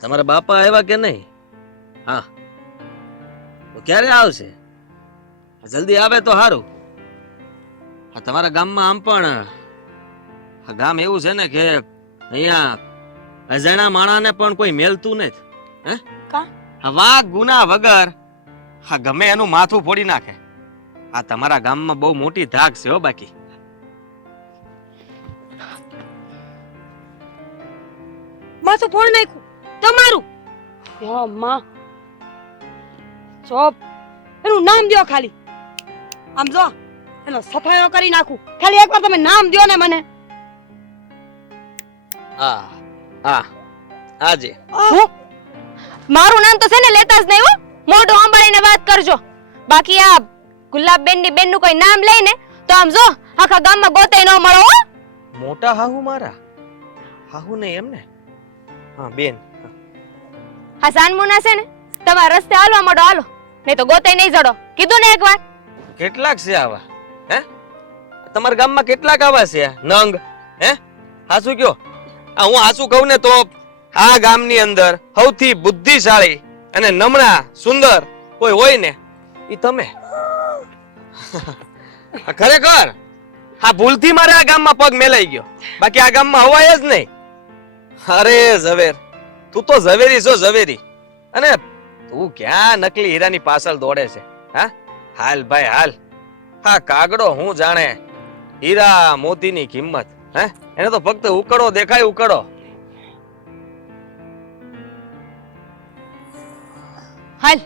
તમારા બાપા આવ્યા કે નહીં? હા. તો ક્યારે આવશે? જલ્દી આવે તો સારું હા તમારા ગામમાં આમ પણ આ ગામ એવું છે ને કે અહીંયા અજાણા માણાને પણ કોઈ મેલતું નથી. હે? હા ગુના વગર હા ગમે એનું માથું ફોડી નાખે. આ તમારા ગામમાં બહુ મોટી ધાક છે હો બાકી. માથું ફોડી નાખ્યું. તમારું? યો માં. ચોપ. એનું નામ દ્યો ખાલી. આમ જો એનો સફાયો કરી નાખું. ખાલી એકવાર તમે નામ દ્યો ને મને. હા હા હાજી હું? મારું નામ તો છે ને લેતા જ નહીં હો. મોઢું સંભાળીને વાત કરજો. બાકી આ ગુલાબબેનની બેનનું કોઈ નામ લઈને તો આમ જો આખા ગામમાં ગોતે ન મળો હો. મોટા હાહુ મારા. હાહુ નહીં એમ ને હા બેન. આ સાનમુના છે ને, તમારા રસ્તે હાલવા માંડો, હાલો. નહીં તો ગોતે નહીં જડો. કીધું ને એકવાર. કેટલાક છે આવા? હે? તમારા ગામમાં કેટલાક આવા છે? નંગ? હે? હાસુ કયો? આ હું હાસુ કહું ને તો આ ગામની અંદર સૌથી બુદ્ધિશાળી અને નમણા, સુંદર કોઈ હોય ને એ તમે. ખરેખર? હા ભૂલથી મારે આ ગામમાં પગ મેલાઈ ગયો. બાકી આ ગામમાં હવાય જ નહીં. અરે ઝવેર. તું તો ઝવેરી છો, ઝવેરી. અને તું ક્યાં નકલી હીરાની પાછળ દોડે છે, હા? હાલ ભાઈ, હાલ. હા કાગડો હું જાણે હીરા મોતીની કિંમત, હે? એને તો ફક્ત ઉકળો, દેખાય ઉકળો. હાલ.